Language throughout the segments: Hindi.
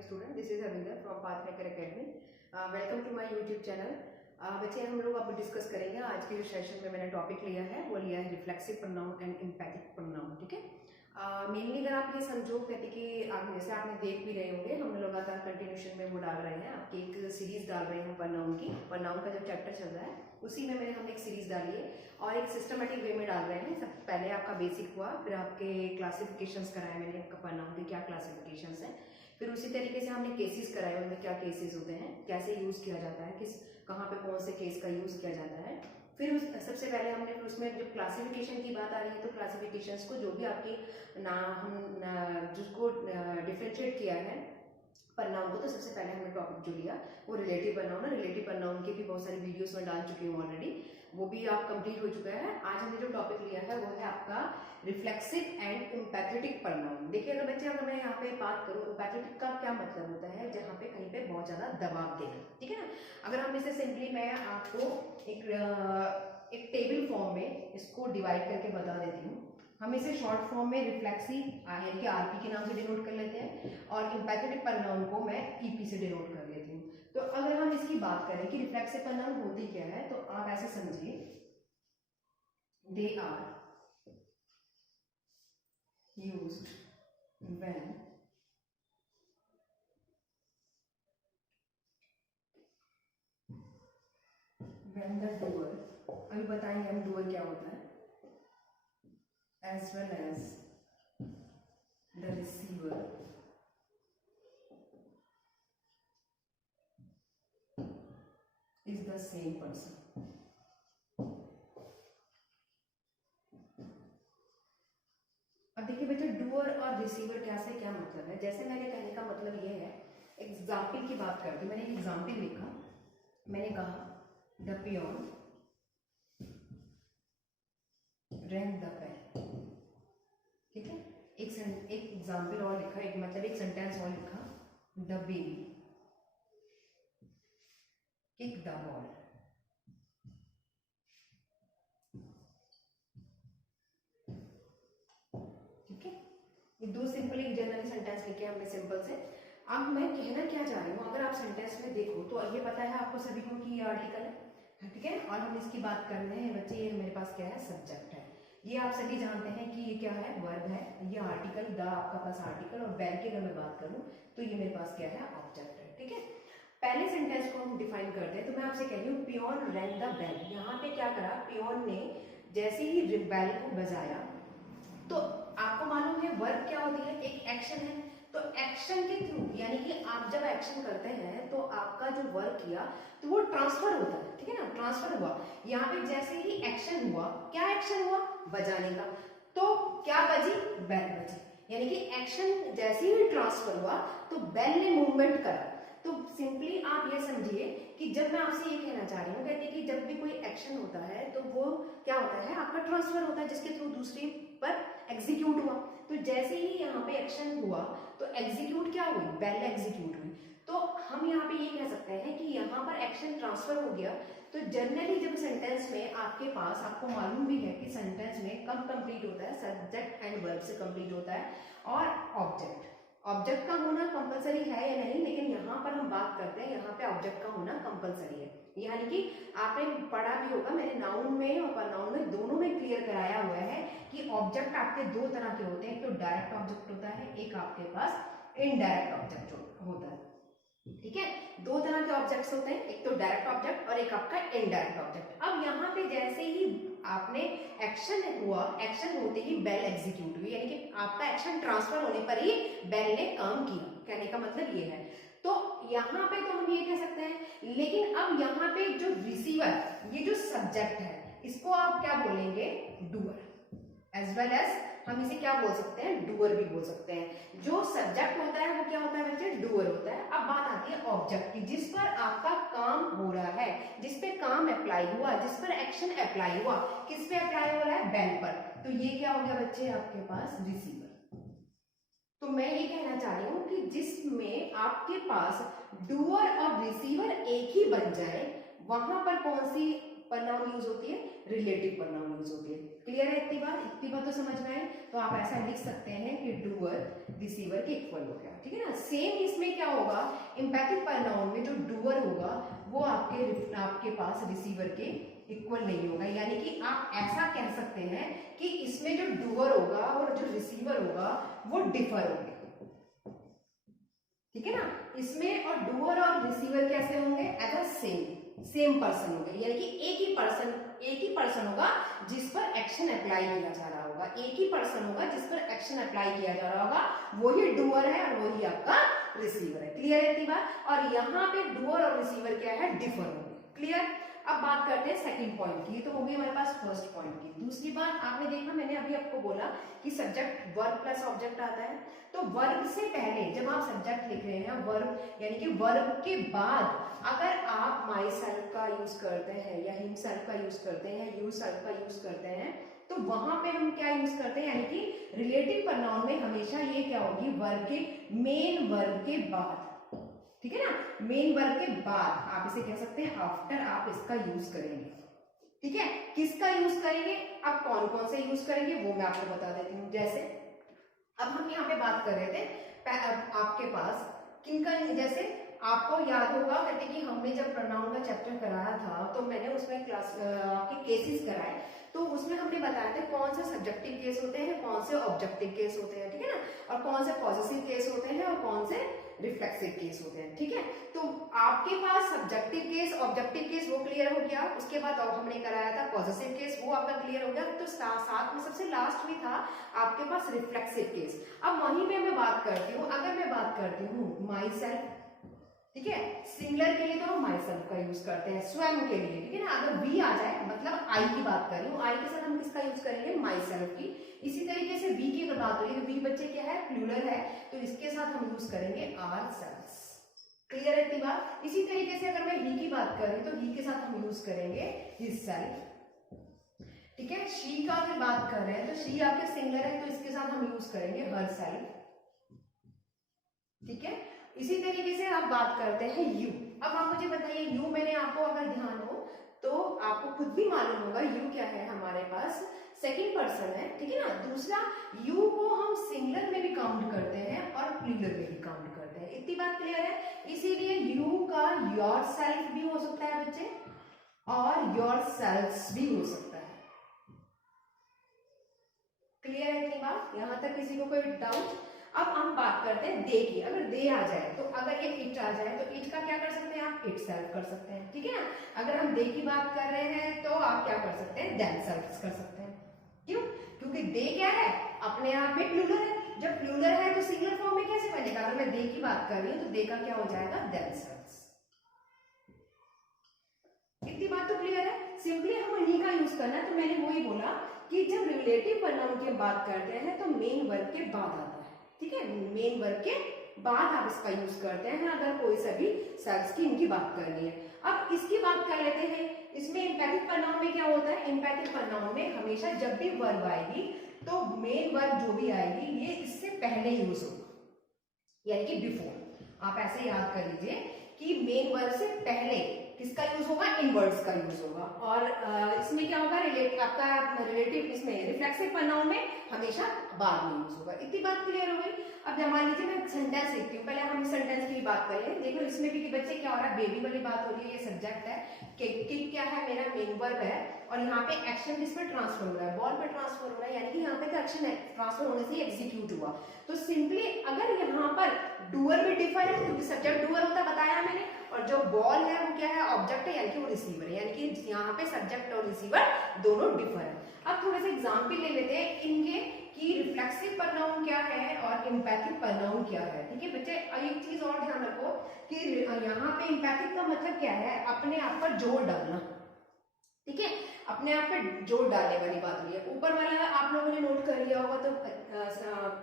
dear student, this is Avinder from Pathmaker Academy. Welcome to my YouTube channel. बच्चे हम लोग अब डिस्कस करेंगे आज के जो सेशन में मैंने टॉपिक लिया है वो लिया है रिफ्लेक्सिव प्रोनाउन एंड इम्पैथिक प्रोनाउन। ठीक है, मेनली अगर आप ये समझो कहते कि आप जैसे आपने देख भी रहे होंगे हम लगातार कंटिन्यूशन में वो डाल रहे हैं, आपकी एक सीरीज डाल रहे हैं प्रोनाउन की। प्रोनाउन का जो चैप्टर चल रहा है उसी में हमने एक सीरीज डाली है और एक सिस्टमेटिक वे में डाल रहे हैं। सब पहले आपका बेसिक हुआ, फिर आपके क्लासिफिकेशंस कराए मैंने प्रोनाउन के क्या क्लासिफिकेशंस हैं, फिर उसी तरीके से हमने केसेस कराए, उनमें क्या केसेस होते हैं, कैसे यूज किया जाता है, किस कहाँ पे कौन से केस का यूज किया जाता है। फिर सबसे पहले हमने उसमें जब क्लासिफिकेशन की बात आ रही है तो क्लासिफिकेशंस को जो भी आपकी जिसको डिफरेंशिएट किया है प्रोनाउन को, तो सबसे पहले हमने टॉपिक जो लिया वो रिलेटिव प्रोनाउन है। रिलेटिव प्रोनाउन की भी बहुत सारी वीडियोस में डाल चुकी हूँ ऑलरेडी, वो भी आप कंप्लीट हो चुका है। आज हमने जो टॉपिक लिया है वो है आपका रिफ्लेक्सिव एंड इम्पैथेटिक प्रोनाउन। देखिए अगर बच्चे अगर मैं यहाँ पे बात करूँ इम्पैथेटिक का क्या मतलब होता है, जहाँ पे कहीं पे बहुत ज्यादा दबाव देना। ठीक है ना, अगर हम इसे सिंपली मैं आपको एक टेबल फॉर्म में इसको डिवाइड करके बता देती हूँ। हम इसे शॉर्ट फॉर्म में रिफ्लेक्सिव यानी कि आरपी के नाम से डिनोट कर लेते हैं और इम्पैथेटिक प्रोनाउन को मैं ईपी से डिनोट कर लेती हूँ। तो अगर हम इसकी बात करें कि रिफ्लेक्सिव प्रोनाउन होती क्या है, तो आप ऐसे समझिए, they are used when the doer, अभी बताएंगे हम डूअर क्या होता है, as well as the receiver is the same person। अब देखिए बच्चे डूअर और रिसीवर कैसे क्या मतलब है। जैसे मैंने कहने का मतलब ये है, एग्जाम्पल की बात करती हूँ। मैंने एक एग्जाम्पल लिखा, मैंने कहा the peon rang the bell. ठीक है, एक एग्जाम्पल और लिखा, एक मतलब एक सेंटेंस और लिखा, the baby kick the ball. ठीक है, ये दो सिंपल एक जनरल सेंटेंस लिखे हमने सिंपल से। अब मैं कहना क्या चाह रही हूँ, अगर आप सेंटेंस में देखो तो ये पता है आपको सभी को कि ये आर्टिकल है। ठीक है, और हम इसकी बात कर रहे हैं बच्चे, ये मेरे पास क्या है, सब्जेक्ट है। ये आप सभी जानते हैं कि ये क्या है, वर्ब है। ये आर्टिकल द आपका पास आर्टिकल, और बेल की अगर मैं बात करूं तो ये मेरे पास क्या है, ऑब्जेक्ट है। ठीक है, पहले सेंटेंस को हम डिफाइन करते हैं। तो मैं आपसे कह रही हूँ पियोन रैंग द बेल। यहाँ पे क्या करा, पियोन ने जैसे ही बेल को बजाया, तो आपको मालूम है वर्ब क्या होती है, एक एक्शन है। तो एक्शन के थ्रू यानी कि आप जब एक्शन करते हैं तो आपका जो वर्क किया तो वो ट्रांसफर होता है। ठीक है ना, ट्रांसफर हुआ। यहाँ पे जैसे ही एक्शन हुआ, क्या एक्शन हुआ, बजाने का, तो क्या बजी, बेल बजी। यानी कि एक्शन जैसे ही ट्रांसफर हुआ तो बेल ने मूवमेंट करा। तो सिंपली आप ये समझिए कि जब मैं आपसे ये कहना चाह रही हूँ, कहते हैं कि जब भी कोई एक्शन होता है तो वो क्या होता है, आपका ट्रांसफर होता है जिसके थ्रू दूसरे पर एग्जीक्यूट हुआ। तो जैसे ही यहाँ पे एक्शन हुआ तो एग्जीक्यूट क्या हुई, बेल एग्जीक्यूट हुई। तो हम यहाँ पे ये कह सकते हैं कि यहाँ पर एक्शन ट्रांसफर हो गया। तो जनरली जब सेंटेंस में आपके पास, आपको मालूम भी है कि सेंटेंस में कब कंप्लीट होता है, सब्जेक्ट एंड वर्ब से कंप्लीट होता है, और ऑब्जेक्ट। ऑब्जेक्ट का होना कंपलसरी है या नहीं, लेकिन यहाँ पर हम बात करते हैं, यहाँ पे ऑब्जेक्ट का होना कंपलसरी है। यानी कि आपने पढ़ा भी होगा, मैंने नाउन में और प्रोनाउन में दोनों में क्लियर कराया हुआ है कि ऑब्जेक्ट आपके दो तरह के होते हैं। एक तो डायरेक्ट ऑब्जेक्ट होता है, एक आपके पास इनडायरेक्ट ऑब्जेक्ट होता है। ठीक है, दो तरह के ऑब्जेक्ट्स होते हैं, एक तो डायरेक्ट ऑब्जेक्ट और एक आपका इनडायरेक्ट ऑब्जेक्ट। अब यहाँ पे जैसे ही आपने एक्शन हुआ, एक्शन होते ही बेल एग्जीक्यूट हुई, यानी कि आपका एक्शन ट्रांसफर होने पर ही बेल ने काम किया। कहने का मतलब ये है। तो यहाँ पे तो हम ये कह सकते हैं, लेकिन अब यहाँ पे जो रिसीवर, ये जो सब्जेक्ट है, इसको आप क्या बोलेंगे, डूअर। एज वेल एज हम इसे क्या बोल सकते हैं, डूअर भी बोल सकते हैं। जो सब्जेक्ट होता है वो क्या होता है बच्चे, डूअर होता है। अब बात आती है ऑब्जेक्ट की, जिस पर आपका काम हो रहा है, जिस पे काम अप्लाई हुआ, जिस पर एक्शन अप्लाई हुआ। किस पे अप्लाई हो रहा है, बेल पर। तो ये क्या हो गया बच्चे, आपके पास रिसीवर। तो मैं ये कहना चाह रही हूं कि जिसमें आपके पास डूअर और रिसीवर एक ही बन जाए, वहां पर कौन सी pronoun यूज होती है, रिलेटिव pronoun यूज होती है। क्लियर है इतनी बात तो समझ में आई। तो आप ऐसा लिख सकते हैं कि डूअर रिसीवर के इक्वल हो गया, ठीक है ना। सेम इसमें क्या होगा, इम्पैथिक pronoun में जो डूअर होगा वो आपके पास रिसीवर के इक्वल नहीं होगा। यानी कि आप ऐसा कह सकते हैं कि इसमें जो डूअर होगा और जो रिसीवर होगा वो डिफर होंगे, ठीक है ना। इसमें और डूअर और रिसीवर कैसे होंगे, एज अ सेम पर्सन होंगे। यानी कि एक ही पर्सन होगा जिस पर एक्शन अप्लाई किया जा रहा होगा, एक ही पर्सन होगा जिस पर एक्शन अप्लाई किया जा रहा होगा, वही डूअर है और वही आपका रिसीवर है। क्लियर है इतनी बात। और यहाँ पे डूअर और रिसीवर क्या है, डिफर होंगे। क्लियर। अब बात करते हैं सेकंड पॉइंट की। तो हो गई हमारे पास फर्स्ट पॉइंट की। दूसरी बात आपने देखा, मैंने अभी आपको बोला कि सब्जेक्ट वर्ब प्लस ऑब्जेक्ट आता है। तो वर्ब से पहले जब आप सब्जेक्ट लिख रहे हैं, वर्ब यानी कि वर्ब के बाद अगर आप माई सेल्फ का यूज करते हैं या हिम सेल्फ का यूज करते हैं, यू सेल्फ का यूज करते हैं, तो वहां पे हम क्या यूज करते हैं, यानी कि रिलेटिव प्रोनाउन में हमेशा ये क्या होगी, वर्ब के मेन वर्ब के बाद, ठीक है ना। मेन वर्ब के बाद आप इसे कह सकते हैं आफ्टर आप इसका यूज करेंगे, ठीक है। किसका यूज करेंगे, अब कौन कौन से यूज करेंगे वो मैं आपको बता देती हूँ। जैसे अब हम यहाँ पे बात कर रहे थे आपके पास किनका, जैसे आपको याद होगा कहते कि हमने जब प्रोनाउन का चैप्टर कराया था तो मैंने उसमें क्लास आपके केसेस कराए, तो उसमें हमने बताया था कौन से सब्जेक्टिव केस होते हैं, कौन से ऑब्जेक्टिव केस होते हैं, ठीक है ना, और कौन से पॉजिटिव केस होते हैं और कौन से रिफ्लेक्सिव केस होते हैं, ठीक है। तो आपके पास सब्जेक्टिव केस, ऑब्जेक्टिव केस वो क्लियर हो गया। उसके बाद और हमने कराया था पॉजिटिव केस, वो आपका क्लियर हो गया। तो साथ में सबसे लास्ट में था आपके पास रिफ्लेक्सिव केस। अब वहीं पे मैं बात करती हूँ, अगर मैं बात करती हूँ माई सेल्फ, ठीक है, सिंगुलर के लिए तो हम माई सेल्फ का यूज करते हैं, स्वयं के लिए, ठीक है ना। अगर वी आ जाए, मतलब आई की बात कर रही हूँ, आई के साथ हम किसका यूज करेंगे, माई सेल्फ की। इसी तरीके से वी की बात हो रही है, वी बच्चे क्या है, प्लूरल है, तो इसके साथ हम यूज करेंगे आर सेल्फ्स। क्लियर है इतनी बात। इसी तरीके से अगर मैं ही की बात कर रही हूँ तो ही के साथ हम यूज करेंगे हिज सेल्फ, ठीक है। शी का अगर बात कर रहे हैं तो शी आपके सिंगुलर है, तो इसके साथ हम यूज करेंगे हर सेल्फ, ठीक है। इसी तरीके से आप बात करते हैं यू। अब आप मुझे बताइए, यू मैंने आपको अगर ध्यान हो तो आपको खुद भी मालूम होगा यू क्या है, हमारे पास सेकंड पर्सन है, ठीक है ना। दूसरा, यू को हम सिंगुलर में भी काउंट करते हैं और प्लूरल में भी काउंट करते हैं। इतनी बात क्लियर है। इसीलिए यू का योर सेल्फ भी हो सकता है बच्चे, और योर सेल्फ्स भी हो सकता है। क्लियर है इतनी बात, यहां तक किसी को कोई डाउट। अब हम बात करते हैं दे की। अगर दे आ जाए तो अगर ये इट आ जाए तो इट का क्या कर सकते हैं आप, इट सेल्फ कर सकते हैं, ठीक है ना। अगर हम दे की बात कर रहे हैं तो आप क्या कर सकते हैं, देम सेल्फ कर सकते हैं। क्यों, क्योंकि दे क्या है, अपने आप में प्लूरल है। जब प्लूरल है तो सिंगुलर फॉर्म में कैसे बनेगा, अगर मैं दे की बात कर रही हूँ तो दे का क्या हो जाएगा, देम सेल्फ। इतनी बात तो क्लियर है। सिंपली हम इन्हीं का यूज करना है। तो मैंने वही बोला कि जब रिलेटिव प्रोनाउन की बात करते हैं तो मेन वर्ब के बाद आता है, ठीक है। मेन वर्ब के बाद आप इसका यूज करते हैं अगर कोई सभी सेल्फ्स की इनकी बात करनी है। अब इसकी बात कर लेते हैं। इसमें इम्पैथिक प्रोनाउन में क्या होता है, इम्पैथिक प्रोनाउन में हमेशा जब भी वर्ब आएगी तो मेन वर्ब जो भी आएगी ये इससे पहले यूज होगा, यानी कि बिफोर। आप ऐसे याद कर लीजिए कि मेन वर्ब से पहले किसका यूज होगा, इनवर्ड्स का यूज होगा। और इसमें क्या होगा, आपका रिलेटिव, इसमें रिफ्लेक्सिव प्रोनाउन में हमेशा बाद में यूज होगा। इतनी बात क्लियर हो गई। अब मान लीजिए मैं सेंटेंस लिखती हूँ, पहले हम सेंटेंस की बात करें। देखो इसमें भी कि बच्चे क्या हो रहा है, बेबी वाली बात हो रही है, ये सब्जेक्ट है, किक क्या है, मेरा मेन वर्ब है, और यहाँ पे एक्शन किस पे ट्रांसफर हो रहा है, बॉल पे ट्रांसफर हो रहा है, यानी कि यहाँ पे एक्शन ट्रांसफर होने से एग्जीक्यूट हुआ। तो सिंपली अगर यहाँ पर डूअर भी डिफर है, क्योंकि सब्जेक्ट डूअर होता बताया मैंने, और जो बॉल है वो क्या है, ऑब्जेक्ट है, यानी कि वो रिसीवर है, यानी कि यहाँ पे सब्जेक्ट और रिसीवर दोनों डिफर है। अब थोड़े से एग्जाम्पल ले लेते हैं इनके कि रिफ्लेक्सिव प्रोनाउन क्या है और इम्पैथिक प्रोनाउन क्या है, ठीक है बच्चे। एक चीज और ध्यान रखो कि यहाँ पे इम्पैथिक का मतलब क्या है, अपने आप पर जोर डालना, ठीक है, अपने आप पे जोर डालने वाली बात हुई है। ऊपर वाला आप लोगों ने नोट कर लिया होगा तो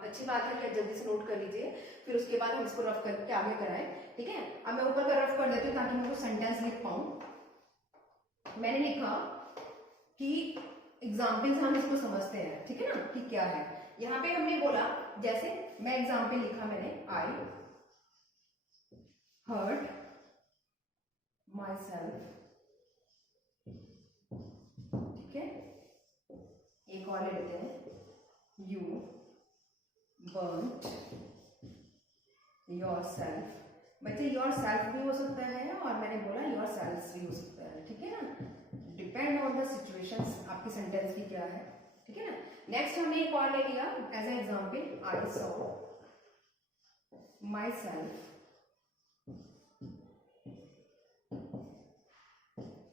अच्छी बात है कि जल्दी से नोट कर लीजिए, फिर उसके बाद हम इसको रफ करके आगे कराएं, ठीक है। अब मैं ऊपर का रफ कर देती हूँ ताकि मैं सेंटेंस लिख पाऊं। मैंने लिखा कि एग्जाम्पल्स हम इसको समझते हैं, ठीक है ना, कि क्या है। यहाँ पे हमने बोला, जैसे मैं एग्जाम्पल लिखा मैंने, आई हर्ट माई सेल्फ एक और ले लेते हैं, यू बर्न्ड योर सेल्फ। बच्चे योर सेल्फ भी हो सकता है और मैंने बोला योर सेल्फ भी हो सकता है, ठीक है ना, डिपेंड ऑन द सिचुएशंस आपकी सेंटेंस की क्या है, ठीक है ना। नेक्स्ट हमने एक और ले लिया as a example, I saw myself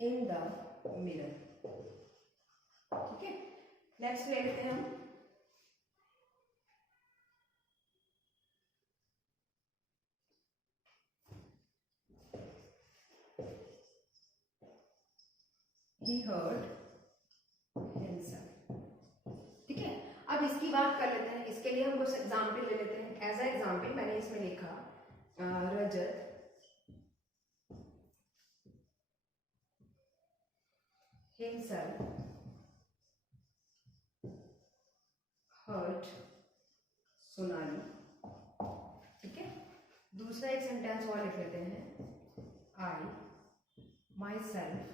in the mirror, ठीक है। नेक्स्ट ले लेते हैं हम, he heard himself, ठीक है। अब इसकी बात कर लेते हैं, इसके लिए हम कुछ एग्जाम्पल ले लेते हैं। एज ए एग्जाम्पल मैंने इसमें लिखा रजत himself hurt सोनाली, ठीक है। दूसरा एक सेंटेंस और लिख लेते हैं, I myself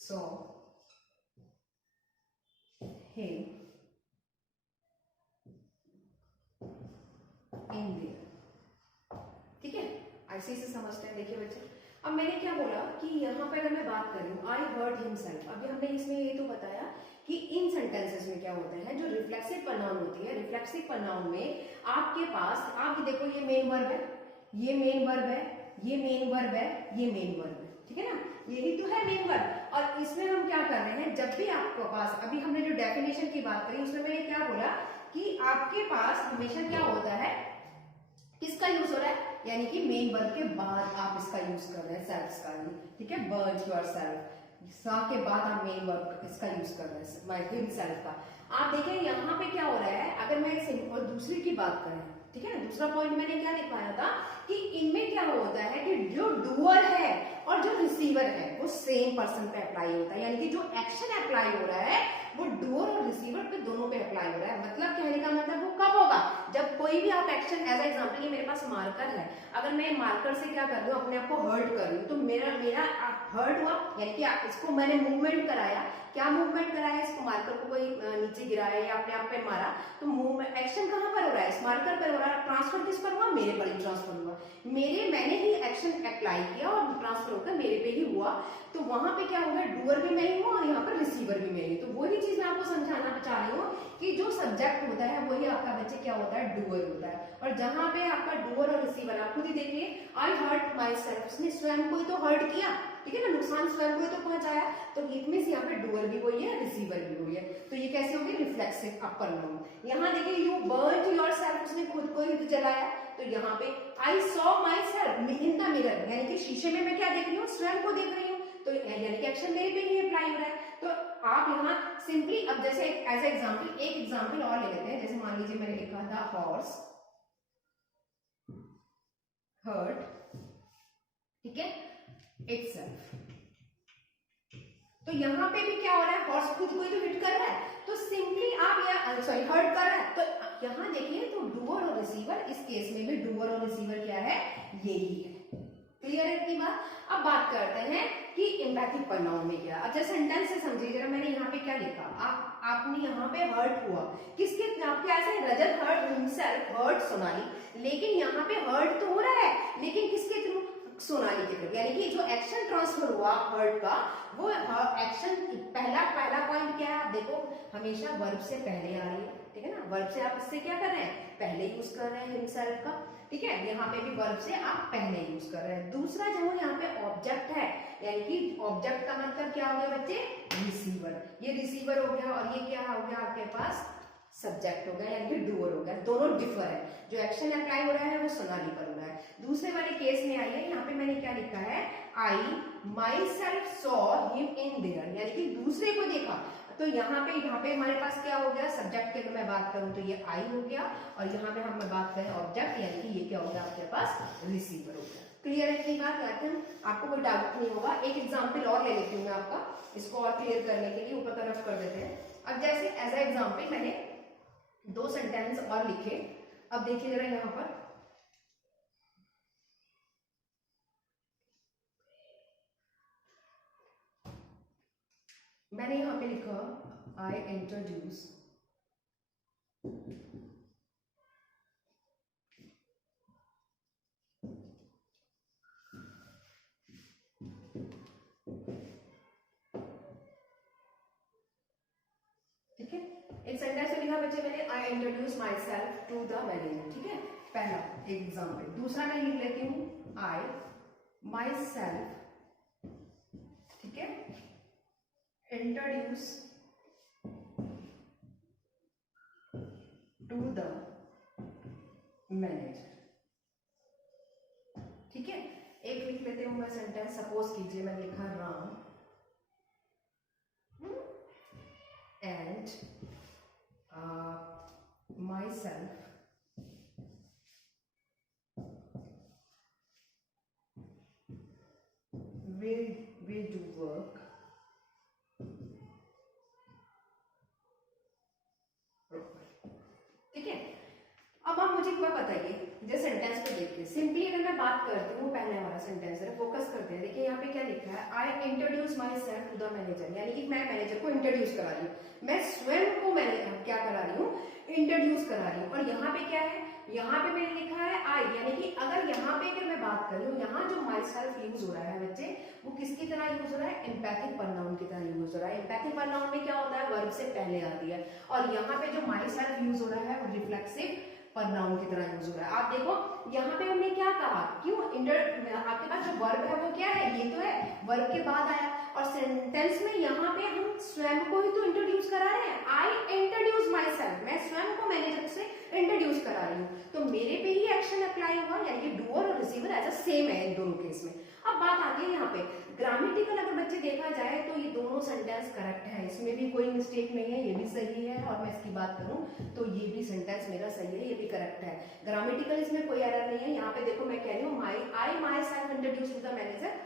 saw him in there, ठीक है। ऐसे से समझते हैं। देखिए बच्चे, अब मैंने क्या बोला कि यहाँ पर अगर मैं बात कर रही हूँ आई हर्ड हिमसेल्फ, अभी हमने इसमें ये तो बताया कि इन सेंटेंसेस में क्या होता है, जो रिफ्लेक्सिव प्रोनाउन होती है, रिफ्लेक्सिव प्रोनाउन में आपके पास, आप देखो ये मेन वर्ब है, ये मेन वर्ब है, ये मेन वर्ब है, ये मेन वर्ब है, ठीक है ना, यही तो है मेन वर्ब। और इसमें हम क्या कर रहे हैं, जब भी आपके पास, अभी हमने जो डेफिनेशन की बात करी उसमें मैंने क्या बोला कि आपके पास हमेशा क्या होता है, किसका यूज हो रहा है, यानी कि मेन वर्ब के बाद आप इसका यूज कर रहे हैं सेल्फ का, ठीक है, बर्न्ड योरसेल्फ सा के बाद आप मेन वर्ब इसका यूज कर रहे हैं, माय हिमसेल्फ का। आप देखें यहाँ पे क्या हो रहा है, अगर मैं और दूसरी की बात करें, ठीक है ना, दूसरा पॉइंट मैंने क्या दिखाया था कि इनमें क्या होता है कि जो डूअर है और जो रिसीवर है वो सेम पर्सन पे अप्लाई होता है, यानी कि जो एक्शन अप्लाई हो रहा है वो डूअर और रिसीवर पे दोनों पे अप्लाई हो रहा है। मतलब कहने का मतलब वो कब होगा, जब कोई भी आप एक्शन, एज एग्जांपल ये मेरे पास मार्कर है, अगर मैं मार्कर से क्या कर रही हूँ, अपने आप को हर्ट कर रही हूँ, तो मेरा हर्ट हुआ, यानी कि इसको मैंने मूवमेंट कराया, क्या मूवमेंट कराया, इसको मार्कर को कोई नीचे गिराया या अपने आप पे मारा, तो मूवमेंट एक्शन कहाँ पर हो रहा है, इस मार्कर पर हो रहा है, ट्रांसफर किस पर हुआ, मेरे पर ही ट्रांसफर हुआ, मैंने ही एक्शन अप्लाई किया और ट्रांसफर होकर मेरे पे ही हुआ, तो वहां पे क्या होगा, डूअर भी मैं ही हूँ और यहाँ पर रिसीवर भी मैं ही। तो वही चीज मैं आपको समझाना चाह रही हूँ कि जो सब्जेक्ट होता है वही आपका बच्चे क्या होता है, डूअर होता है। और जहां पे आपका डूअर और रिसीवर, आप खुद ही देखिए, आई हर्ट माई सेल्फ, उसने स्वयं को ही तो हर्ट किया, ठीक है ना, नुकसान स्वयं को ही तो पहुंचाया, तो इट मींस यहाँ पे डूअर भी वही है, रिसीवर भी वही है, तो ये कैसे होगी, रिफ्लेक्सिव अपर नाउन। यहाँ देखिए, यू बर्न्ड योरसेल्फ, उसने खुद को ही जलाया, तो यहाँ पे आई saw myself in the mirror, यानी कि शीशे में मैं क्या देख रही हूँ, स्वयं को देख रही हूँ, तो यानी कि एक्शन मेरे पे ही अप्लाई हो रहा है। तो आप यहाँ सिंपली, अब जैसे एज एग्जाम्पल एक एग्जाम्पल और ले लेते हैं, जैसे मान लीजिए मैंने लिखा था हॉर्स हर्ट, ठीक है, इटसेल्फ, तो यहाँ पे भी क्या हो रहा है, हॉर्स खुद को ही तो हिट कर रहा है, तो सिंपली आप या सॉरी हर्ट कर रहा है, तो यहाँ देखिए, तो डूअर और रिसीवर, इस केस में भी डूअर और रिसीवर क्या है, यही है। क्लियर है इतनी बात। अब बात करते हैं कि एम्पैथिक प्रोनाउन में क्या, अच्छा सेंटेंस से समझिए जरा, मैंने यहाँ पे क्या लिखा, आपने यहाँ पे हर्ट हुआ, किसके, आपके ऐसे रजत हर्ट हिमसेल्फ, हर्ट सोनाली, लेकिन यहाँ पे हर्ट तो हो रहा है, लेकिन किसके थ्रू, सोनाली के थ्रू, यानी कि जो एक्शन ट्रांसफर हुआ हर्ट का, वो एक्शन, पहला पॉइंट क्या है, आप देखो हमेशा वर्ब से पहले आ रही है, ठीक है ना, वर्ब से आप इससे क्या कर रहे हैं, पहले यूज कर रहे हैं हिमसेल्फ का, ठीक है, यहाँ पे भी वर्ब से आप पहले यूज कर रहे हैं। दूसरा जो यहाँ पे ऑब्जेक्ट है, यानी कि ऑब्जेक्ट का मतलब क्या हो गया बच्चे, रिसीवर, ये रिसीवर हो गया और ये क्या हो गया आपके पास, सब्जेक्ट हो गया, यानी कि डूअर हो गया, दोनों डिफर है, जो एक्शन अप्लाई हो रहा है वो सोनाली पर हो रहा है। दूसरे वाले केस में आइए, यहाँ पे मैंने क्या लिखा है, I myself saw him in there, यानी कि दूसरे को देखा, तो यहाँ पे हमारे पास क्या हो गया, सब्जेक्ट की अगर मैं बात करूं तो ये आई हो गया, और यहाँ पे हम बात करें ऑब्जेक्ट, यानी कि ये क्या हो गया आपके पास, रिसीवर हो गया। क्लियर है इतनी बात, कहते हैं आपको कोई डाउट नहीं होगा। एक एग्जाम्पल और ले लेती हूँ मैं आपका, इसको और क्लियर करने के लिए ऊपर तरफ कर देते हैं। अब जैसे एज ए एग्जाम्पल मैंने 2 सेंटेंस और लिखे, अब देखिए जरा यहाँ पर, मैंने यहाँ पे लिखा आई इंट्रोड्यूस ठीक है। एक सेंटेंस में लिखा बच्चे मैंने I introduce myself to the manager, ठीक है, पहला एक एग्जाम्पल। दूसरा मैं लिख लेती हूँ आई माई सेल्फ, ठीक है, इंट्रोड्यूस टू द मैनेजर, ठीक है। एक लिख लेते हूँ मैं सेंटेंस, सपोज कीजिए मैंने लिखा Ram and myself will do work properly, ठीक है। अब आप मुझे एक बात बताइए, जैसे सेंटेंस को देखिए, सिंपली अगर मैं बात करती हूँ, पहले हमारा सेंटेंस है, फोकस करते हैं। देखिए यहाँ पे क्या लिखा है, I introduce myself to the manager, यानी कि मैं मैनेजर को इंट्रोड्यूस करा रही हूँ, मैं स्वयं को मैंने क्या करा रही हूँ, इंट्रोड्यूस करा रही हूँ। और यहाँ पे क्या है, यहाँ पे मैंने लिखा है आई, यानी कि अगर यहाँ पे अगर मैं बात कर रही हूँ, यहाँ जो माई सेल्फ यूज हो रहा है बच्चे, वो किसकी तरह यूज हो रहा है, एम्पैथिक प्रोनाउन की तरह यूज हो रहा है। एम्पैथिक प्रोनाउन में क्या होता है, वर्ब से पहले आती है, और यहाँ पे जो माई सेल्फ यूज हो रहा है वो रिफ्लेक्सिव प्रोनाउन की तरह यूज हो रहा है। आप देखो यहाँ पे हमने क्या कहा, क्यों आपके पास जो वर्ब है वो क्या है, ये तो है, वर्ब के बाद आया, और सेंटेंस में यहाँ पे हम स्वयं को ही तो इंट्रोड्यूस करा रहे हैं। आई इंट्रोड्यूस माई सेल्फ, मैं स्वयं को मैनेजर से इंट्रोड्यूस करा रही हूँ, तो मेरे पे ही एक्शन अप्लाई हुआ, यानी कि डूअर और रिसीवर एज अ सेम है इन दोनों केस में। अब बात आती है यहाँ पे ग्रामेटिकल, अगर बच्चे देखा जाए तो ये दोनों सेंटेंस करेक्ट है, इसमें भी कोई मिस्टेक नहीं है, ये भी सही है, और मैं इसकी बात करूं तो ये भी सेंटेंस मेरा सही है, ये भी करेक्ट है। ग्रामेटिकल इसमें कोई एरर नहीं है। यहाँ पे देखो मैं कह रही हूँ I myself introduce to the manager,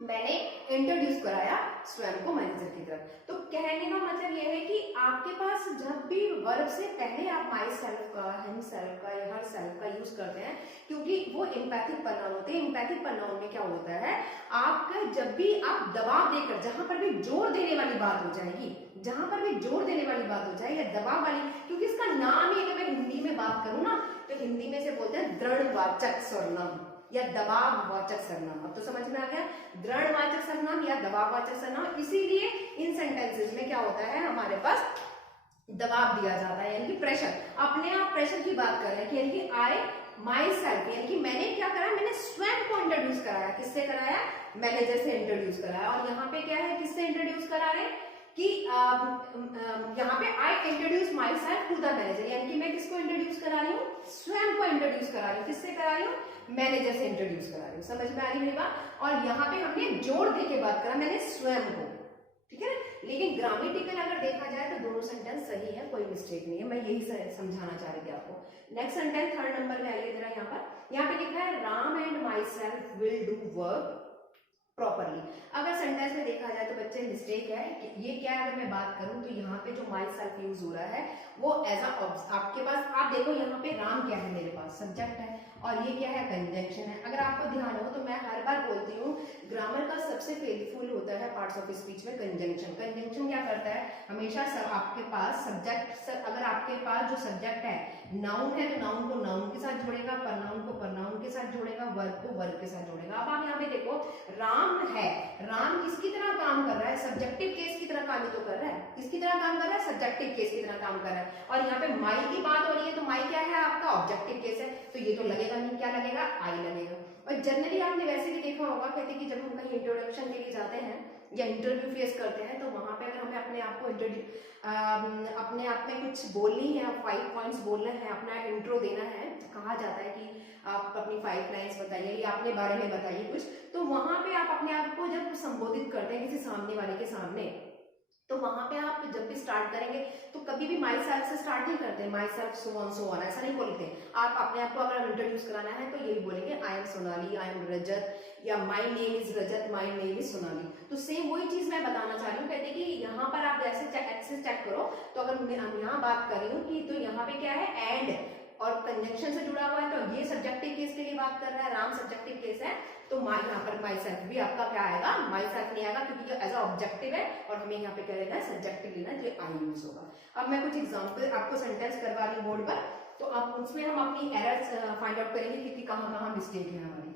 मैंने इंट्रोड्यूस कराया स्वयं को मैनेजर की तरफ। तो कहने का मतलब यह है कि आपके पास जब भी वर्ब से पहले आप माई सेल्फ का, हिम सेल्फ का या हर सेल्फ का यूज करते हैं, क्योंकि वो एम्पैथिक प्रोनाउन होते हैं। एम्पैथिक प्रोनाउन में क्या होता है, आपका जब भी आप दबाव देकर, जहां पर भी जोर देने वाली बात हो जाएगी, जहां पर भी जोर देने वाली बात हो जाए या दबाव वाली, क्योंकि इसका नाम ही, अगर मैं हिंदी में बात करूं ना, तो हिंदी में से बोलते हैं दृढ़वाचक सर्वनाम या दबाववाचक सर्वनाम। अब तो समझ में आ गया, दृढ़वाचक सर्वनाम या दबाववाचक सर्वनाम। इसीलिए इन सेंटेंसेस में क्या होता है, हमारे पास दबाव दिया जाता है, यानी कि प्रेशर, अपने आप प्रेशर की बात कर रहे हैं, यानी कि आई माई सेल्फ, यानी कि मैंने क्या करा, मैंने स्वयं को इंट्रोड्यूस कराया। किससे कराया, मैनेजर से इंट्रोड्यूस कराया। और यहाँ पे क्या है, किससे इंट्रोड्यूस करा रहे हैं कि यहाँ पे I introduce myself to the manager, यानी कि मैं किसको इंट्रोड्यूस करा रही हूँ, स्वयं को इंट्रोड्यूस करा रही हूँ। किससे करा रही हूँ, मैनेजर से इंट्रोड्यूस करा रही हूँ। समझ में आ रही मेरी बात। और यहाँ पे हमने जोड़ दे के बात करा, मैंने स्वयं को, ठीक है ना। लेकिन ग्रामेटिकल अगर देखा जाए तो दोनों सेंटेंस सही है, कोई मिस्टेक नहीं है, मैं यही समझाना चाह रही थी आपको। नेक्स्ट सेंटेंस थर्ड नंबर में आइए जरा, यहाँ पे लिखा है Ram and my self will do work properly. अगर सेंटेंस में देखा जाए तो बच्चे मिस्टेक है, ये क्या है, अगर मैं बात करूं तो यहाँ पे जो माई सेल्फ यूज हो रहा है वो एज अ आपके पास, आप देखो यहाँ पे राम क्या है, मेरे पास सब्जेक्ट है, और ये क्या है, कंजंक्शन है। अगर आपको ध्यान हो तो मैं हर बार बोलती हूँ, ग्रामर का सबसे फेथफुल होता है पार्ट्स ऑफ स्पीच में कंजंक्शन। कंजंक्शन क्या करता है, हमेशा आपके पास सब्जेक्ट, अगर आपके पास जो सब्जेक्ट है नाउन है तो नाउन को नाउन के साथ जोड़ेगा, प्रनाउन को प्रनाउन के साथ जोड़ेगा, वर्ब को वर्ब के साथ जोड़ेगा। अब आप यहाँ पे देखो राम है, राम किसकी तरह काम कर रहा है, सब्जेक्टिव केस की तरह काम ही तो कर रहा है। किसकी तरह काम कर रहा है, सब्जेक्टिव केस की तरह काम कर रहा है। और यहाँ पे माई की बात हो रही है तो माई क्या है, आपका ऑब्जेक्टिव केस है, तो ये तो लगेगा नहीं, क्या लगेगा, आई लगेगा। और जनरली आपने वैसे भी देखा होगा, कहते कि जब हम कहीं इंट्रोडक्शन के लिए जाते हैं या इंटरव्यू फेस करते हैं, तो वहां पे अगर हमें अपने आप को अपने आप में कुछ बोलनी है, 5 पॉइंट्स बोलना है, अपना इंट्रो देना है, कहा जाता है कि आप अपनी 5 लाइन्स बताइए या अपने बारे में बताइए कुछ, तो वहां पे आप अपने आप को जब संबोधित करते हैं किसी सामने वाले के सामने, तो वहां पे आप जब भी स्टार्ट करेंगे तो कभी भी माई सेल्फ से स्टार्ट नहीं करते, माई सेल्फ सो ऑन ऐसा नहीं बोलते। आप अपने आप को अगर इंट्रोड्यूस कराना है तो यही बोलेंगे, I am Sonali, I am Rajat, या my name is Rajat, my name is Sonali. तो सेम वही चीज मैं बताना चाह रही हूँ, कहते कि यहाँ पर आप जैसे चेक करो, तो अगर हम यहाँ बात कर रही हूँ कि तो यहाँ पे क्या है, एंड और कंजंक्शन से जुड़ा हुआ है, तो ये सब्जेक्टिव केस के लिए बात कर रहा है, राम सब्जेक्टिव केस है, तो यहाँ पर माई सेल्फ भी आपका क्या आएगा, माई सेल्फ नहीं आएगा क्योंकि ये एज अ ऑब्जेक्टिव है और हमें यहाँ पे क्या लेना है, सब्जेक्टिव लेना है, जो आई यूज होगा। अब मैं कुछ एग्जाम्पल आपको सेंटेंस करवा रही हूँ बोर्ड पर, तो आप उसमें हम अपनी एरर्स फाइंड आउट करेंगे कि कहाँ कहाँ मिस्टेक है हमारी।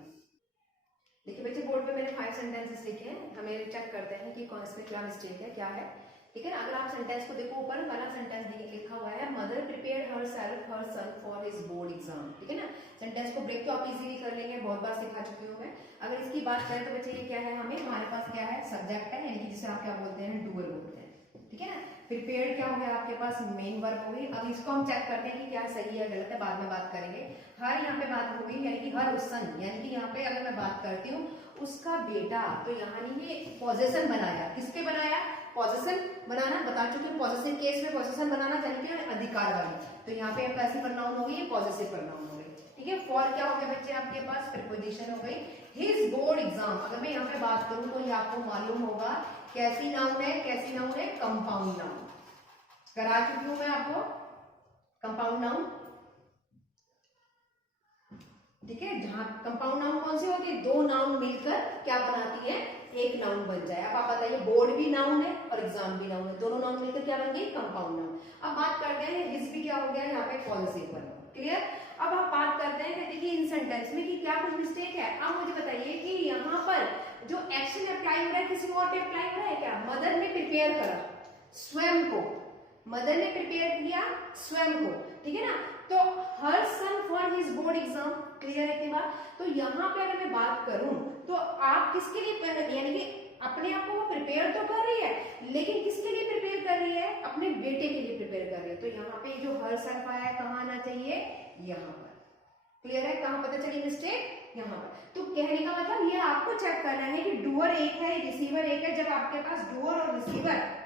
देखिए बच्चे बोर्ड पे मैंने 5 सेंटेंसेस लिखे हैं, हमें चेक करते हैं कि कौन इसमें क्या मिस्टेक है, क्या है। ठीक है ना, अगर आप सेंटेंस को देखो, ऊपर पहला सेंटेंस लिखा हुआ है mother prepared herself her son for his board exam. ठीक है ना, सेंटेंस को ब्रेक तो आप इजीली कर लेंगे, बहुत बार सिखा चुकी हूँ मैं। अगर इसकी बात करें तो बच्चे ये क्या है, हमें हमारे पास क्या है, सब्जेक्ट है, यानी कि जिसे आप क्या बोलते हैं, डूअर बोलते हैं। ठीक है ना, प्रिपेयर्ड क्या हो गया आपके पास, मेन वर्ब हो गई। अब इसको हम चेक करते हैं कि क्या सही है गलत है, बाद में बात करेंगे। हर यहाँ पे बात हो गई, यानी कि हर उस सन, यानी कि यहाँ पे अगर मैं बात करती हूँ उसका बेटा, तो यहाँ ये पॉजेशन बनाया, किसके बनाया, पॉजेशन बनाना बता चुके हैं। पॉजेसिव केस में पॉजेशन बनाना जानते हैं, अधिकार वाली, तो यहाँ पे कैसी प्रोनाउन हो गई, ये पॉजेसिव प्रोनाउन हो गई। ठीक है, फॉर क्या हो गया बच्चे आपके पास, प्रीपोजिशन हो गई। हिज बोर्ड एग्जाम, अगर मैं यहाँ पे बात करूं तो ये आपको मालूम होगा कैसी नाउन है, कैसी नाउन है, कंपाउंड नाउन। करा चुकी हूं मैं आपको कंपाउंड नाउन। ठीक है, जहां कंपाउंड नाउन कौन सी होती है, दो नाउन मिलकर क्या बनाती है, एक नाउन बन जाए। अब आप बताइए, बोर्ड भी नाउन है और एग्जाम भी नाउन है, दोनों नाउन मिलकर क्या बन गई, कंपाउंड नाउन। अब बात करते हैं हिज भी क्या हो गया यहाँ पे, पॉजिटिव वर्ब। क्लियर, अब आप बात करते हैं कहते कि इन सेंटेंस में कि क्या कुछ मिस्टेक है। अब मुझे बताइए कि यहाँ पर जो एक्शन अप्लाई हो रहा है किसी और पे अप्लाई हो रहा है क्या, मदर ने प्रिपेयर करा स्वयं को, मदर ने प्रिपेयर किया स्वयं को। ठीक है ना, तो her son for his board exam. Clear है कि बात, तो यहाँ पे अगर मैं बात करूं तो आप किसके लिए, यानी कि अपने आप को वो प्रिपेयर तो कर रही है, लेकिन किसके लिए प्रिपेयर कर रही है, अपने बेटे के लिए प्रिपेयर कर रही है। तो यहाँ पे जो हर सन आया है कहाँ आना चाहिए, यहाँ पर। क्लियर है, कहाँ पता चली मिस्टेक, यहाँ पर। तो कहने का मतलब ये आपको चेक करना है कि डूअर एक है, रिसीवर एक है। जब आपके पास डूअर और रिसीवर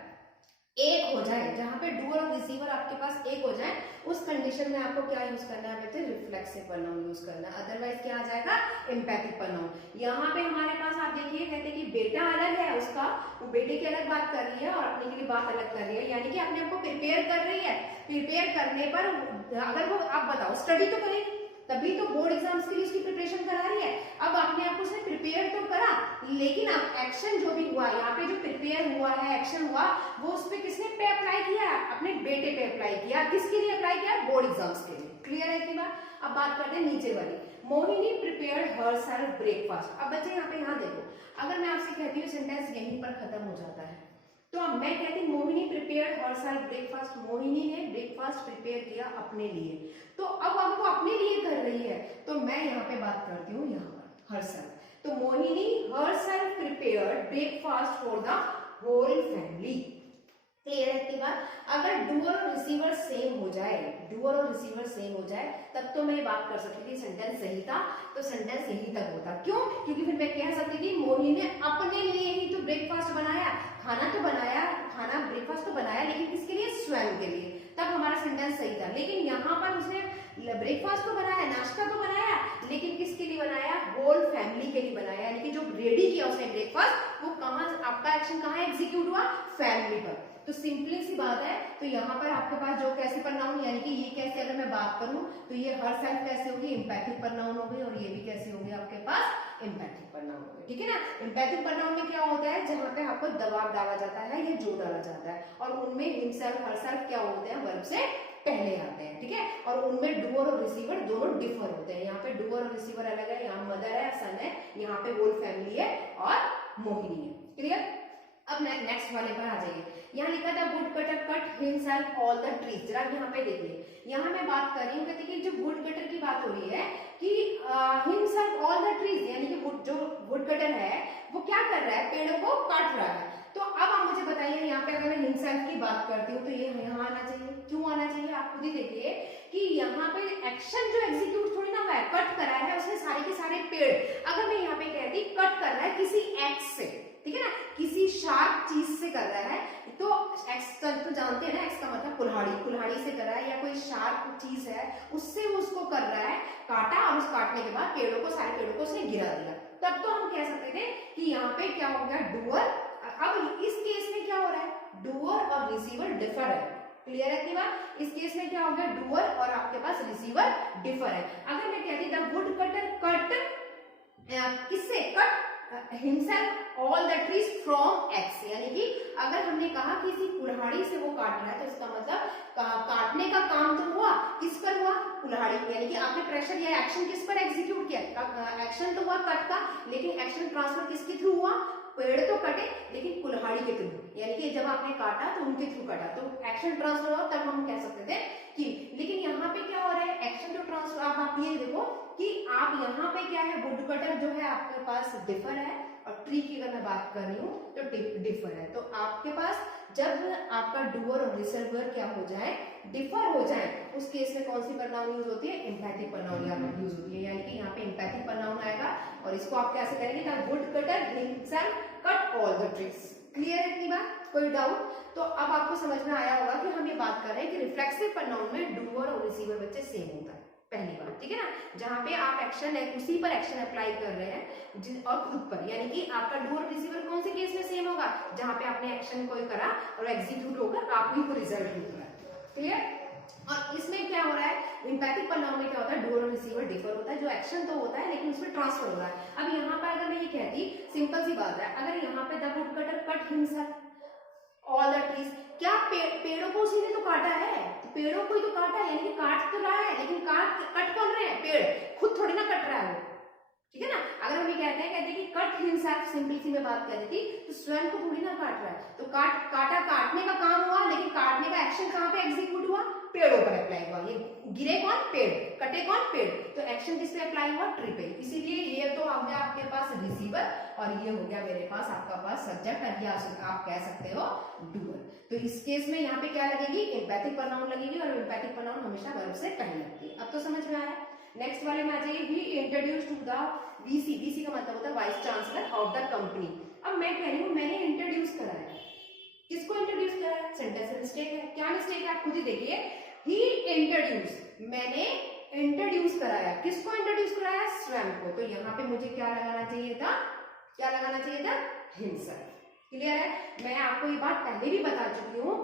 एक हो जाए, जहां पे डूअर और रिसीवर आपके पास एक हो जाए, उस कंडीशन में आपको क्या यूज करना है बेटे, रिफ्लेक्सिव प्रोनाउन यूज करना है। अदरवाइज क्या आ जाएगा, एम्पैथिक प्रोनाउन। यहाँ पे हमारे पास आप देखिए कहते हैं कि बेटा अलग है उसका, वो बेटे की अलग बात कर रही है और अपने के लिए बात अलग कर रही है, यानी कि अपने आप को प्रिपेयर कर रही है। प्रिपेयर करने पर अगर वो, आप बताओ, स्टडी तो करेगी तभी तो बोर्ड एग्जाम्स के लिए उसकी प्रिपरेशन करा रही है। अब अपने आप को उसने प्रिपेयर तो करा, लेकिन अब एक्शन जो भी हुआ यहाँ पे, जो प्रिपेयर हुआ है, एक्शन हुआ, वो उस पे किसने पे अप्लाई किया, अपने बेटे पे अप्लाई किया। किसके लिए अप्लाई किया, बोर्ड एग्जाम्स के लिए। क्लियर है कि बात। अब बात करते हैं नीचे वाली, मोहिनी प्रिपेयर्ड हरसेल्फ ब्रेकफास्ट। अब बच्चे यहाँ देखो, अगर मैं आपसे कहती हूँ सेंटेंस यहीं पर खत्म हो जाता है, तो अब मैं कहती हूँ Mohini prepared herself breakfast, Mohini ने ब्रेकफास्ट प्रिपेयर किया अपने लिए। तो अब वो अपने लिए कर रही है, तो मैं यहाँ पे बात करती हूँ यहाँ पर हरसेल्फ। तो Mohini herself prepared breakfast for the whole family. Clear है कि बात। अगर डूअर और रिसीवर सेम हो जाए, डूअर और रिसीवर सेम हो जाए, तब तो मैं बात कर सकती थी सेंटेंस सही था, तो सेंटेंस यहीं तक होता। क्यों, क्योंकि फिर मैं कह सकती थी मोहिनी ने अपने लिए ही तो ब्रेकफास्ट बनाया, खाना तो बनाया, खाना ब्रेकफास्ट तो बनाया, लेकिन किसके लिए, स्वयं के लिए, तब हमारा सेंटेंस सही था। लेकिन यहाँ पर उसने ब्रेकफास्ट तो बनाया, नाश्ता तो बनाया, लेकिन किसके लिए बनाया, होल फैमिली के लिए बनाया, यानी कि जो रेडी किया उसने ब्रेकफास्ट, वो कहाँ, आपका एक्शन कहाँ एग्जीक्यूट हुआ, फैमिली पर। तो सिंपली सी बात है। तो यहाँ पर आपके पास जो कैसी प्रोनाउन, यानी कि ये कैसे, अगर मैं बात करूं तो ये हरसेल्फ कैसे होगी, एम्पैथिक प्रोनाउन हो गई, और ये भी कैसे होगी आपके पास, एम्पैथिक प्रोनाउन हो गई। ठीक है ना, एम्पैथिक प्रोनाउन में क्या होता है, जहां पे आपको दबाव डाला जाता है या जोर डाला जाता है, और उनमें हिमसेल्फ हरसेल्फ क्या होते हैं, वर्ब से पहले आते हैं। ठीक है, और उनमें डूअर और रिसीवर दोनों डिफर होते हैं। यहाँ पे डूअर और रिसीवर अलग है, यहाँ मदर है, सन है, यहाँ पे होल फैमिली है और मोहिनी है। क्लियर। अब नेक्स्ट वाले पर आ जाइए, यहाँ लिखा था would cutter cut himself all the trees. जरा यहाँ पे देखिए, यहाँ मैं बात कर रही हूँ कहते कि जो वुड कटर की बात हो रही है कि हिमसेल्फ ऑल द ट्रीज, यानी कि जो वुड कटर है वो क्या कर रहा है, पेड़ों को काट रहा है। तो अब आप मुझे बताइए, यहाँ पे अगर मैं हिमसेल्फ की बात करती हूँ तो ये यहाँ आना चाहिए, क्यों आना चाहिए, आप खुद ही देखिए कि यहाँ पे एक्शन जो एग्जीक्यूट थोड़ी ना हुआ है, कट करा है उसने सारे के सारे पेड़। अगर मैं यहाँ पे कहती कट कर रहा है किसी एक्स से, ठीक है ना, किसी शार्प चीज से कर रहा है, तो एक्स तो जानते हैं ना, एक्स का मतलब कुल्हाड़ी, कुल्हाड़ी से कर रहा है, या कोई शार्प चीज है उससे वो उसको कर रहा है, काटा, और उस काटने के बाद पेड़ों को, सारे पेड़ों को उसने गिरा दिया। तब तो हम कह सकते थे कि यहाँ पे क्या हो गया, डूअर। अब इस केस में क्या हो रहा है, डूअर और रिसीवर डिफर है। क्लियर है कि बात। इस केस में क्या हो गया, डूअर और आपके पास रिसीवर डिफर है। अगर मैं कहती द वुड कटर कट किससे, himself all the trees from x, यानी कि अगर हमने कहा किसी कुल्हाड़ी से वो काट रहा है तो इसका मतलब काटने का काम तो हुआ, किस पर हुआ, कुल्हाड़ी, यानी कि आपने प्रेशर या एक्शन किस पर एग्जीक्यूट किया, एक्शन तो हुआ कट का, लेकिन एक्शन ट्रांसफर किसके थ्रू हुआ, पेड़ तो कटे लेकिन कुल्हाड़ी के थ्रू, यानी कि जब आपने काटा तो उनके थ्रू काटा, तो एक्शन ट्रांसफर हुआ, तब हम कह सकते थे कि, लेकिन यहाँ पे क्या हो रहा है, एक्शन टू ट्रांसफर, आप ये देखो कि आप यहाँ पे क्या है, वुड कटर जो है आपके पास डिफर है, और ट्री की अगर मैं बात कर रही हूँ तो डिफर है, तो आपके पास जब आपका डूअर और रिजर्वर क्या हो जाए, डिफर हो जाए, उस केस में कौन सी प्रनाउन यूज होती है, एम्पैथिक प्रनाउन यूज होती है, यानी कि यहाँ पे एम्पैथिक प्रनाउन आएगा, और इसको आप कैसे करेंगे, would cutter himself cut all the trees. Clear है इतनी बात, कोई डाउट? तो अब आपको समझ में आया होगा कि हम ये बात कर रहे हैं कि रिफ्लेक्सिव प्रनाउन में डूअर और रिसीवर बच्चे सेम होता है, पहली बात, ठीक है ना, जहां पे आप एक्शन है उसी पर एक्शन अप्लाई कर रहे हैं और खुद पर, यानी कि आपका डूअर रिसीवर कौन से केस में सेम होगा, जहां पे आपने एक्शन कोई करा और एग्जीक्यूट होकर आप ही को रिजल्ट मिला। क्लियर? और इसमें क्या हो रहा है, एम्पैथिक प्रनाउन में क्या होता है, डूअर और रिसीवर डिफर होता है, जो एक्शन तो होता है लेकिन उसमें ट्रांसफर हो रहा है। अब यहाँ पर अगर मैं ये कहती, सिंपल सी बात है, अगर यहाँ पे the wood cutter cut himself all the trees, क्या पेड़ों को उसी ने तो काटा है, तो पेड़ों को ही तो काटा है, यानी कि काट तो रहा है, लेकिन कट कौन रहे हैं, पेड़ खुद थोड़ी ना कट रहा है वो, ठीक है ना। अगर हम ये कहते हैं कि कट हिमसेल्फ, सिंपल सी में बात कहती थी, तो स्वयं को थोड़ी ना काट रहा है, तो काटने का काम हुआ, लेकिन काटने का एक्शन कहाँ पे एग्जीक्यूट हुआ, पेड़ों पर अप्लाई हुआ, ये गिरे कौन, पेड़, कटे कौन, पेड़, तो एक्शन किस पे अप्लाई हुआ, ट्री पे, इसीलिए ये तो आ गया आपके पास रिसीवर, और ये हो गया मेरे पास आपका पास सब्जेक्ट, या आप कह सकते हो डूअर। तो इस केस में यहाँ पे क्या लगेगी, एम्पैथिक प्रनाउन लगेगी, और एम्पैथिक प्रनाउन हमेशा वर्ब से पहले लगती है। अब तो समझ में आया। नेक्स्ट वाले में आ जाइए, he introduce to the VC, VC का मतलब होता है vice chancellor of the company. अब मैं कह रही हूँ मैंने इंट्रोड्यूस कराया, किसको इंट्रोड्यूस कराया, सेंटेंस में मिस्टेक है, क्या मिस्टेक है आप खुद ही देखिए, ही इंट्रोड्यूस, मैंने इंट्रोड्यूस कराया, किसको इंट्रोड्यूस कराया, स्वयं को, तो यहाँ पे मुझे क्या लगाना चाहिए था, क्या लगाना चाहिए था, हिमसेल्फ। क्लियर है? मैं आपको ये बात पहले भी बता चुकी हूँ,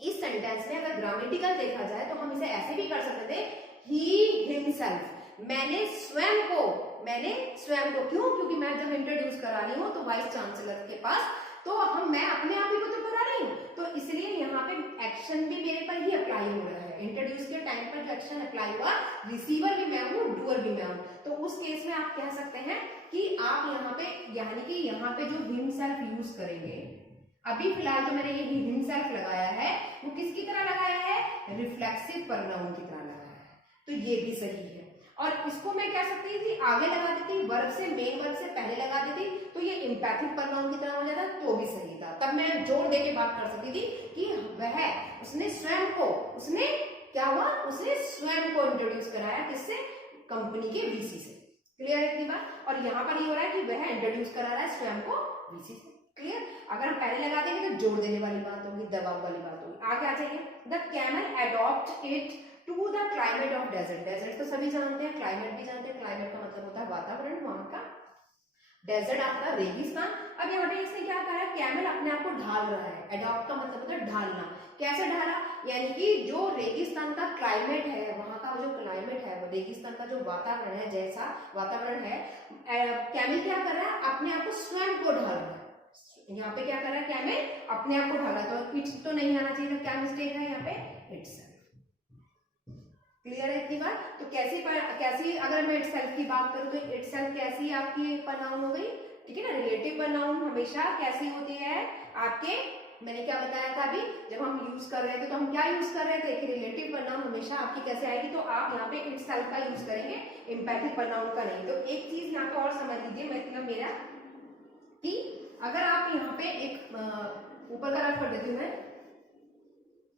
इस सेंटेंस में अगर ग्रामेटिकल देखा जाए तो हम इसे ऐसे भी कर सकते थे, ही हिमसेल्फ, मैंने स्वयं को, क्यों, क्योंकि मैं जब इंट्रोड्यूस करा रही हूँ तो वाइस चांसलर के पास, तो मैं अपने आप ही को तो करा रही हूँ, तो इसलिए यहाँ पे एक्शन भी मेरे पर ही अप्लाई हो रहा है, इंट्रोड्यूस के टाइम पर जो एक्शन अप्लाई हुआ, रिसीवर भी मैं हूँ, डूअर भी मैं हूँ, तो उस केस में आप कह सकते हैं कि आप यहाँ पे, यानी कि यहाँ पे जो हिमसेल्फ यूज करेंगे, अभी फिलहाल जो मैंने ये हिमसेल्फ लगाया है वो किसकी तरह लगाया है, रिफ्लेक्सिव प्रनाउन की तरह लगाया है, तो ये भी सही है। और इसको मैं कह सकती थी आगे लगा देती, वर्ब से, मेन वर्ब से पहले लगा देती, तो ये एम्पैथिक प्रनाउन की तरह हो जाता, तो भी सही था, तब मैं जोर देके बात कर सकती थी कि वह, उसने स्वयं को, उसने क्या हुआ, उसने स्वयं को इंट्रोड्यूस कराया, किससे, कंपनी के वीसी से। क्लियर है इतनी बात? और यहाँ पर ये हो रहा है कि वह इंट्रोड्यूस करा रहा है स्वयं को वीसी से। क्लियर? अगर हम पहले लगा देंगे तो जोड़ देने वाली बात होगी, दबाव वाली बात होगी। आगे आ जाइए, the camel adopt it to the climate of desert, desert तो सभी जानते हैं, क्लाइमेट भी जानते हैं, क्लाइमेट का मतलब होता है वातावरण वहां का, डेजर्ट आपका रेगिस्तान। अब यहाँ पे इसने क्या कहा है, कैमल अपने आप को ढाल रहा है, अडॉप्ट का मतलब होता है ढालना, कैसे ढाला, यानी कि जो रेगिस्तान का क्लाइमेट है, वहां का जो क्लाइमेट है, वो रेगिस्तान का जो वातावरण है, जैसा वातावरण है, कैमल क्या कर रहा है, अपने आप को स्वयं को ढाल रहा है, यहाँ पे क्या कर रहा है, कैमल अपने आप को ढाला, तो इट्स तो नहीं आना चाहिए, तो क्या मिस्टेक है यहाँ पे, इट्स। क्लियर है इतनी बात? तो कैसी अगर मैं इटसेल्फ की बात करूं तो इटसेल्फ कैसी आपकी प्रनाउन हो गई, ठीक है ना। रिलेटिव प्रनाउन हमेशा कैसी होती है आपके, मैंने क्या बताया था अभी, जब हम यूज कर रहे थे तो हम क्या यूज कर रहे थे कि रिलेटिव प्रनाउन हमेशा आपकी कैसे आएगी, तो आप यहाँ पे इटसेल्फ का यूज करेंगे, एम्पैथिक प्रनाउन का नहीं। तो एक चीज यहाँ पे और समझ लीजिए, मतलब मेरा कि अगर आप यहाँ पे एक ऊपर का रफ कर देती हूँ मैं,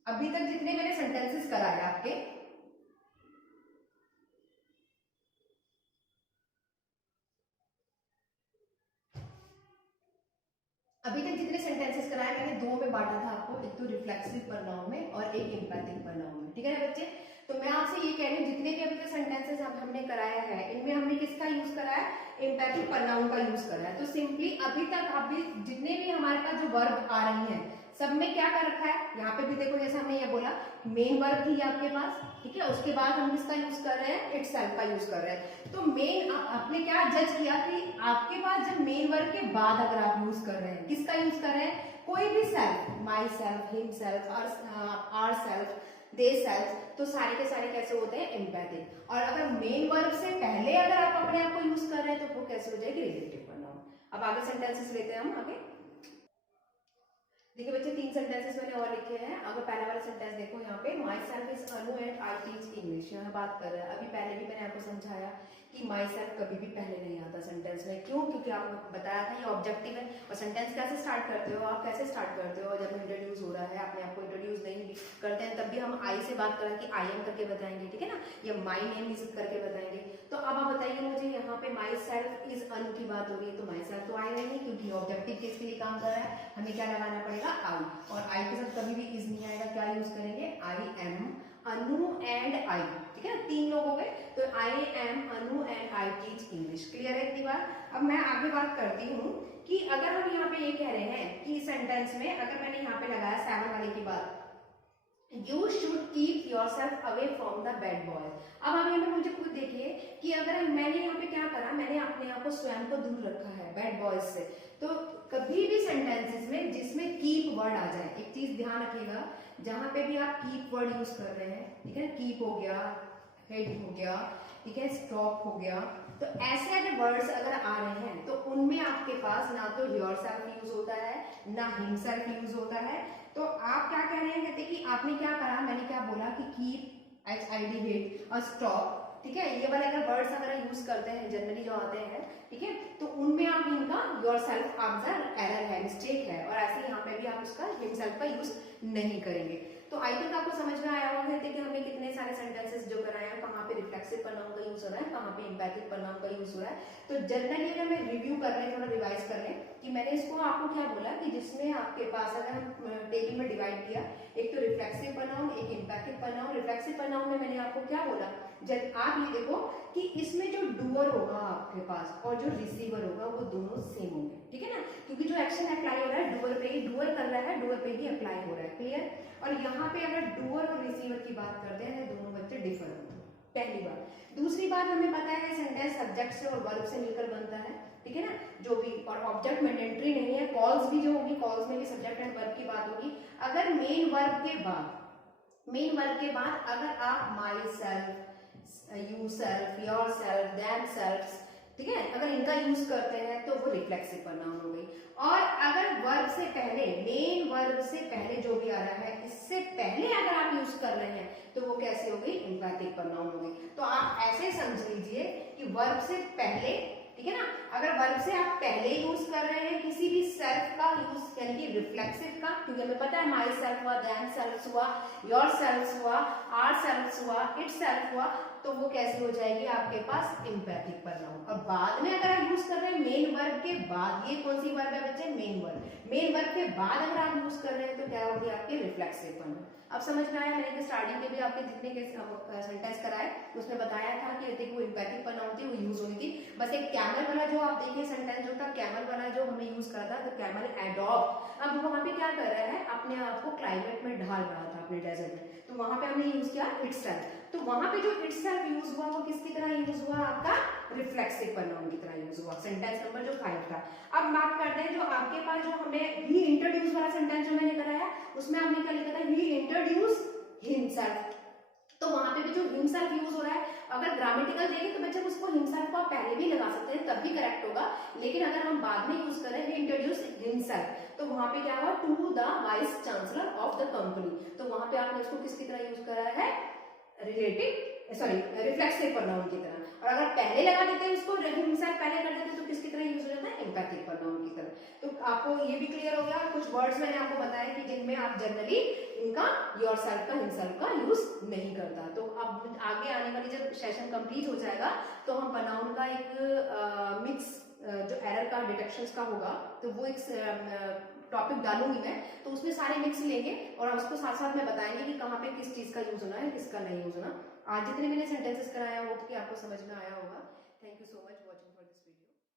अभी तक जितने मैंने सेंटेंसेस कराए आपके, अभी तक जितने सेंटेंसेस कराए मैंने दो में बांटा था आपको, एक तो रिफ्लेक्सिव प्रनाउन में और एक एम्पैथिक प्रनाउन में, ठीक है ना बच्चे। तो मैं आपसे ये कह रही हूँ जितने भी अभी तक सेंटेंसेस हमने कराया है, इनमें हमने किसका यूज करा है, एम्पैथिक प्रनाउन का यूज करा है। तो सिंपली अभी तक जितने भी हमारे पास जो वर्ब आ रही है, सब में क्या कर रखा है, यहाँ पे भी देखो जैसे हमने ये बोला मेन वर्ब थी आपके पास, ठीक है, उसके बाद हम किसका यूज कर रहे हैं, इटसेल्फ का यूज कर रहे हैं। तो मेन आपने क्या जज किया कि आपके पास जब मेन वर्ब के बाद अगर आप यूज कर रहे हैं, किसका यूज कर रहे हैं, कोई भी self, myself, himself, ourself, they self, तो सारे के सारे कैसे होते हैं, एम्पैथिक। और अगर मेन वर्ब से पहले अगर आप अपने आप को यूज कर रहे हैं तो वो कैसे हो जाएगी, रिलेटिव प्रोनाउन। अब आगे सेंटेंसेस लेते हैं हम आगे। देखिए बच्चे 3 सेंटेंसेस मैंने और लिखे हैं। अगर पहला वाला सेंटेंस देखो यहाँ पे, my self is Anu and I teach English, यहाँ बात कर रहा है। अभी पहले भी मैंने आपको समझाया कि माई सेल्फ कभी भी पहले नहीं आता सेंटेंस में। क्यों? क्योंकि आपको बताया था ये ऑब्जेक्टिव है। और सेंटेंस कैसे स्टार्ट करते हो आप, कैसे स्टार्ट करते हो, जब इंट्रोड्यूस हो रहा है अपने आप को इंट्रोड्यूस नहीं करते हैं तब भी हम आई से बात करें कि आई एम करके बताएंगे, ठीक है ना, या माई नेम इज करके बताएंगे। तो अब आप बताइए मुझे, यहाँ पे माई सेल्फ इज अनु की बात हो रही है तो माई सेल्फ तो आएगा नहीं, क्योंकि ऑब्जेक्टिव किसके लिए काम कर रहा है, हमें क्या लगाना पड़ेगा, आई। और आई के साथ कभी भी इज नहीं आएगा, क्या यूज करेंगे, I am, Anu and I, ठीक है, 3 लोग हो गए। तो I am, Anu and I teach English. Clear है इतनी बार? अब मैं आगे बात करती हूँ कि अगर हम यहाँ पे ये कह रहे हैं कि सेंटेंस में अगर मैंने यहाँ पे लगाया 7 वाले की बात, You should keep yourself away from the bad boys। अब आप यहाँ पे मुझे खुद देखिए कि अगर मैंने यहाँ पे क्या करा, मैंने अपने आप को स्वयं को दूर रखा है बैड बॉयज से। तो कभी भी सेंटेंसेस में जिसमें कीप वर्ड आ जाए, एक चीज ध्यान रखिएगा, जहां पे भी आप कीप वर्ड यूज कर रहे हैं, ठीक है, कीप हो गया, हेड हो गया, ठीक है, स्टॉप हो गया, तो ऐसे अगर वर्ड्स अगर आ रहे हैं तो उनमें आपके पास ना तो योरसेल्फ यूज होता है ना हिमसेल्फ यूज होता है। तो आप क्या कह रहे हैं, कहते कि आपने क्या करा, मैंने क्या बोला कि कीप, HID, हेड और स्टॉप, ठीक है, ये वाले अगर वर्ड्स अगर यूज करते हैं जनरली जो आते हैं, ठीक है, तो उनमें आप इनका योरसेल्फ आंसर एरर है, मिस्टेक है, और ऐसे यहाँ पे भी आप उसका हिमसेल्फ का यूज नहीं करेंगे। तो आई थिंक आपको समझ में आया होगा कि हमने कितने सारे सेंटेंसेस जो कराए हैं, कहाँ पे रिफ्लेक्सिव प्रोनाउन का यूज हो रहा है, कहाँ पे एम्पैथिक प्रोनाउन का यूज हो रहा है। तो जनरली अगर मैं रिव्यू कर लें, थोड़ा रिवाइज कर लें कि मैंने इसको आपको क्या बोला कि जिसमें आपके पास अगर हम टेबल में डिवाइड किया, एक तो रिफ्लेक्सिव प्रोनाउन, एक एम्पैथिक प्रोनाउन। रिफ्लेक्सिव प्रोनाउन में मैंने आपको क्या बोला, जब आप ये देखो कि इसमें जो डूअर होगा आपके पास और जो रिसीवर होगा वो दोनों सेम होंगे, ठीक है ना, क्योंकि जो एक्शन अप्लाई हो रहा है डूअर पे ही, डूअर कर रहा है, डूअर पे ही अप्लाई हो रहा है। क्लियर? और यहाँ पे अगर डूअर और रिसीवर की बात करते हैं दोनों बच्चे डिफर होंगे, पहली बात। दूसरी बात हमें पता है सेंटेंस सब्जेक्ट से और वर्ब से मिलकर बनता है, ठीक है ना, जो भी, और ऑब्जेक्ट मैंडेटरी नहीं है। कॉल्स भी जो होगी, कॉल्स में भी सब्जेक्ट एंड वर्ब की बात होगी। अगर मेन वर्ब के बाद अगर आप my self, you self, your self, them self, ठीक है, अगर इनका यूज करते हैं तो वो रिफ्लेक्सिव प्रोनाउन हो गई। और अगर वर्ब से पहले, मेन वर्ब से पहले जो भी आ रहा है, इससे पहले अगर आप यूज कर रहे हैं तो वो कैसे हो गई, एम्पैथिक प्रोनाउन हो गई। तो आप ऐसे समझ लीजिए कि वर्ब से पहले, ठीक है ना, अगर वर्ब से आप पहले यूज कर रहे हैं किसी भी सेल्फ का यूज, यानी कि रिफ्लेक्सिव का, क्योंकि हमें पता है माई सेल्फ हुआ, दैम सेल्फ हुआ, योर सेल्फ हुआ, आर सेल्फ हुआ, इट सेल्फ हुआ, तो वो कैसे हो जाएगी आपके पास, एम्पैथिक प्रोनाउन। और बाद में अगर आप यूज कर रहे हैं मेन वर्ब के बाद, ये कौन सी वर्ब है बच्चे, मेन वर्ब, मेन वर्ब के बाद अगर आप यूज कर रहे हैं तो क्या होगी आपकी, रिफ्लेक्सिव प्रोनाउन। अब समझ में आया? मैंने स्टार्टिंग के भी आपके जितने के सेंटेंस कराए उसमें बताया था कि यदि वो एम्पैथिक प्रोनाउन थी, वो यूज हुई थी। बस एक कैमल वाला जो आप देखिए सेंटेंस जो था, कैमल वाला जो हमने यूज करा था, तो कैमल एडॉप्ट। अब वहां पे क्या कर रहा है, अपने आप को क्लाइमेट में ढाल रहा था अपने डेजर्ट में, तो वहां पे हमने यूज किया इटसेल्फ। तो वहां पे जो इटसेल्फ यूज हुआ वो किसकी तरह यूज हुआ, आपका रिफ्लेक्सिव प्रोनाउन की तरह यूज हुआ। सेंटेंस नंबर जो 5 था। अब बात करते हैं जो आपके पास जो हमने ही इंट्रोड्यूस वाला सेंटेंस जो मैंने कराया, उसमें हमने क्या लिखा था, ही इंट्रोड्यूस हिमसेल्फ। तो वहां पे भी जो हिमसेल्फ यूज हो रहा है, अगर ग्रामेटिकल देखें तो बच्चे उसको हिमसेल्फ को आप पहले भी लगा सकते हैं, तब भी करेक्ट होगा। लेकिन अगर हम बाद में यूज करें, ही इंट्रोड्यूस हिमसेल्फ, तो वहां पे क्या हुआ, to the vice chancellor of the company. तो वहां पे आपने इसको किसकी तरह यूज करा है, रिफ्लेक्सिव प्रोनाउन की तरह। और अगर पहले लगा देते हैं उसको, हिमसेल्फ पहले कर देते तो किसकी तरह यूज हो जाता है, एम्पैथिक प्रोनाउन की तरह। तो आपको ये भी क्लियर हो गया। कुछ वर्ड्स मैंने आपको बताया कि जिनमें आप जनरली इनका योरसेल्फ का, हिमसेल्फ का यूज नहीं करता। तो अब आगे आने वाली जब सेशन कंप्लीट हो जाएगा तो हम प्रोनाउन का एक मिक्स जो एरर का, डिटेक्शंस का होगा, तो वो एक टॉपिक डालूंगी मैं, तो उसमें सारे मिक्स लेंगे और उसको साथ साथ में बताएंगे कि कहाँ पे किस चीज का यूज होना है, किसका नहीं यूज होना। आज जितने मैंने सेंटेंसेस कराया वो कि आपको समझ में आया होगा। Thank you so much.